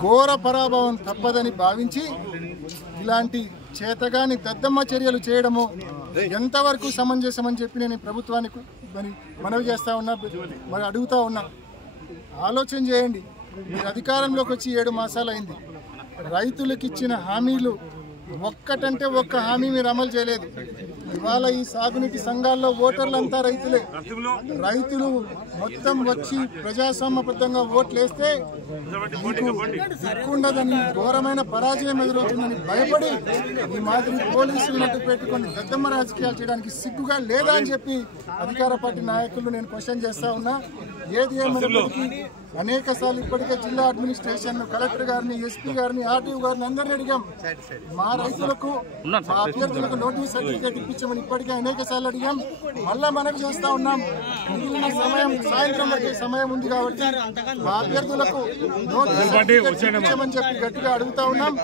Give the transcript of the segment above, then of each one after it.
ఘోర పరాభవం తప్పదని భావించి ఇలాంటి చేతగాని దద్దమ్మ చర్యలు చేయడము ఎంతవరకు సమంజసమని చెప్పి నేను ప్రభుత్వానికి మనవి చేస్తా ఉన్నా, మరి అడుగుతా ఉన్నా. ఆలోచన చేయండి. మీరు అధికారంలోకి వచ్చి 7 మాసాలు అయింది. రైతులకు ఇచ్చిన హామీలు ఒక్కటంటే ఒక్క హామీ మీరు అమలు చేయలేదు. ఇవాళ ఈ సాగునీటి సంఘాల్లో ఓటర్లంతా రైతులే. రైతులు మొత్తం వచ్చి ప్రజాస్వామ్యబద్ధంగా ఓట్లు వేస్తే దిక్కుండదని, ఘోరమైన పరాజయం ఎదురవుతుందని భయపడి ఈ మాదిరి పోలీసులను అడ్డు పెట్టుకొని దద్దమ్మ రాజకీయాలు చేయడానికి సిగ్గుగా లేదా అని చెప్పి అధికార పార్టీ నాయకులు నేను క్వశ్చన్ చేస్తా ఉన్నా. ఏది ఏమైనప్పటికీ అనేక సార్లు ఇప్పటికే జిల్లా అడ్మినిస్ట్రేషన్, కలెక్టర్ గారిని, ఎస్పీ గారిని, ఆర్టీఓ గారిని అందరినీ అడిగాం. మా రైతులకు, మా అభ్యర్థులకు నోటీస్ సర్టిఫికేట్ ఇప్పించమని ఇప్పటికే అనేక సార్లు అడిగాం. మళ్ళా మనవి చేస్తా ఉన్నాం. మిగిలిన సమయం సాయంత్రం వరకే సమయం ఉంది కాబట్టి మా అభ్యర్థులకు నోటీస్ సర్టిఫికేట్ ఇప్పించమని చెప్పి గట్టిగా అడుగుతా ఉన్నాం.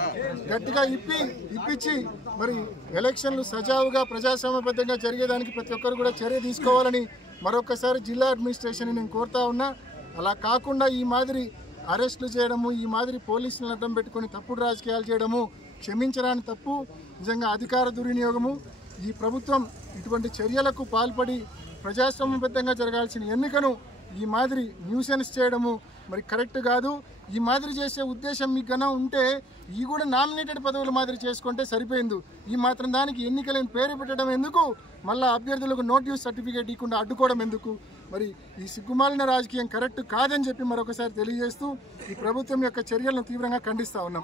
గట్టిగా ఇప్పించి మరి ఎలక్షన్లు సజావుగా ప్రజాస్వామ్యబద్ధంగా జరిగేదానికి ప్రతి ఒక్కరు కూడా చర్య తీసుకోవాలని మరొకసారి జిల్లా అడ్మినిస్ట్రేషన్ నేను కోరుతా ఉన్నా. అలా కాకుండా ఈ మాదిరి అరెస్టులు చేయడము, ఈ మాదిరి పోలీసులను అడ్డం పెట్టుకొని తప్పుడు రాజకీయాలు చేయడము క్షమించరాని తప్పు. నిజంగా అధికార దుర్వినియోగము. ఈ ప్రభుత్వం ఇటువంటి చర్యలకు పాల్పడి ప్రజాస్వామ్యబద్ధంగా జరగాల్సిన ఎన్నికను ఈ మాదిరి న్యూసెన్స్ చేయడము మరి కరెక్ట్ కాదు. ఈ మాదిరి చేసే ఉద్దేశం మీకు గన ఉంటే ఈ కూడా నామినేటెడ్ పదవుల మాదిరి చేసుకుంటే సరిపోయింది. ఈ మాత్రం దానికి ఎన్నికలను పేరు పెట్టడం ఎందుకు? మళ్ళీ అభ్యర్థులకు నోటీస్ సర్టిఫికేట్ ఇవ్వకుండా అడ్డుకోవడం ఎందుకు? మరి ఈ సిగ్గుమాలిన రాజకీయం కరెక్ట్ కాదని చెప్పి మరొకసారి తెలియజేస్తూ ఈ ప్రభుత్వం యొక్క చర్యలను తీవ్రంగా ఖండిస్తా ఉన్నాం.